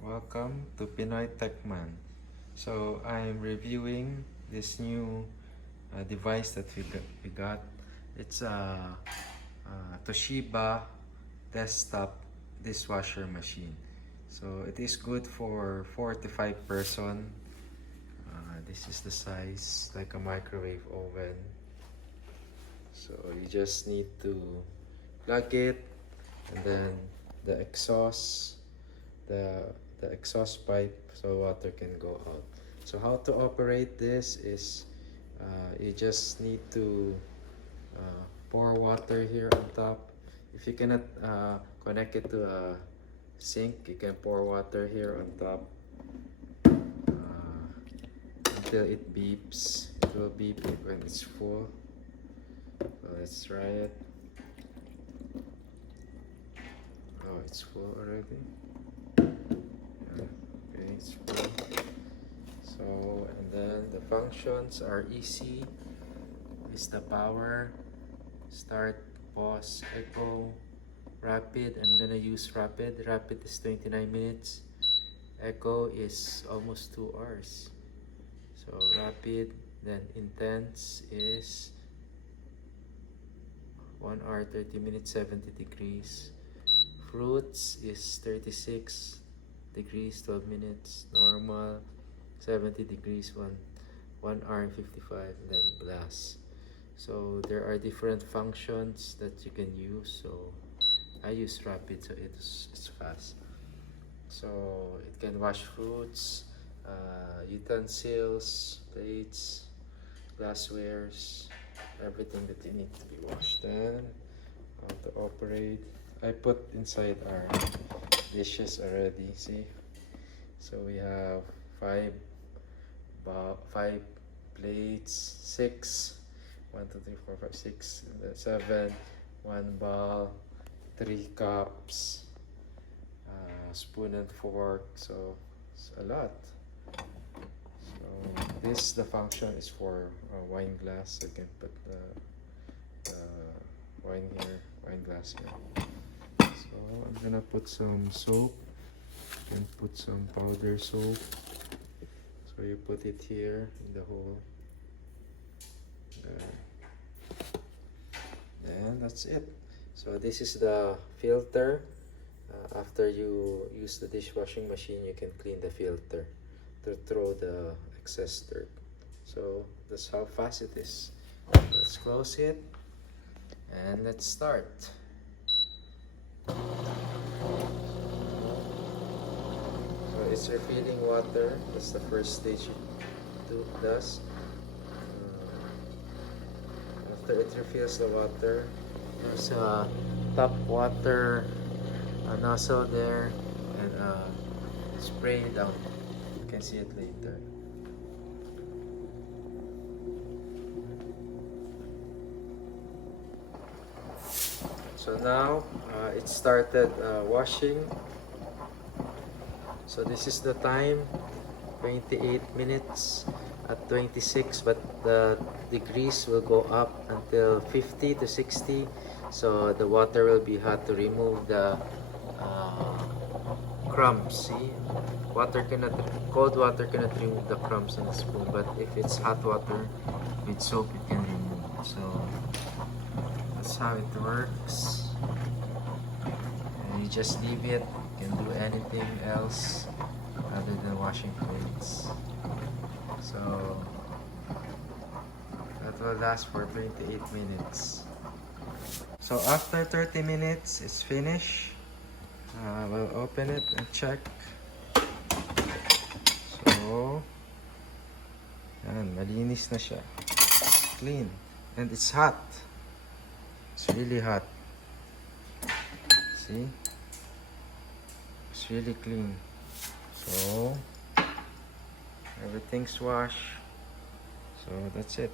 Welcome to Pinoy Techman. So I'm reviewing this new device that we got. It's a Toshiba desktop dishwasher machine. So it is good for 4 to 5 person. This is the size, like a microwave oven. So you just need to plug it, and then the exhaust the exhaust pipe so water can go out. So how to operate this is you just need to pour water here on top. If you cannot connect it to a sink, you can pour water here on top until it beeps. It will beep when it's full. So let's try it. Oh, it's full already. Okay, it's full. So, and then the functions are easy. Is the power, start, pause, echo, rapid. I'm gonna use rapid. Rapid is 29 minutes. Echo is almost 2 hours. So rapid, then intense is 1 hour 30 minutes, 70 degrees. Fruits is 36 degrees, 12 minutes. Normal 70 degrees, 1 hour and 55. And then blast. So there are different functions that you can use. So I use rapid, so it's fast. So it can wash fruits, utensils, plates, glasswares, everything that you need to be washed. Then how to operate. I put inside our dishes already. See, so we have five plates, 6, 1 2 3 4 5 6 7, 1 bowl, 3 cups, spoon and fork. So it's a lot. So this, the function is for wine glass. You can put the wine here, wine glass here. So I'm gonna put some soap. You can put some powder soap. So you put it here in the hole. And that's it. So this is the filter. After you use the dishwashing machine, you can clean the filter to throw the excess dirt. So that's how fast it is. Let's close it and let's start. So it's refilling water. That's the first stage it does. After it refills the water, there's a top water nozzle there, and spray down. You can see it later. So now it started washing. So this is the time, 28 minutes at 26, but the degrees will go up until 50 to 60. So the water will be hot to remove the crumbs. See, cold water cannot remove the crumbs in the spoon, but if it's hot water with soap, it can remove. So that's how it works. And you just leave it. You can do anything else other than washing plates. So that will last for 28 minutes. So after 30 minutes, it's finished. We'll open it and check. So, yan, malinis na siya. Clean. And it's hot. It's really hot. See? It's really clean. So, everything's washed. So that's it.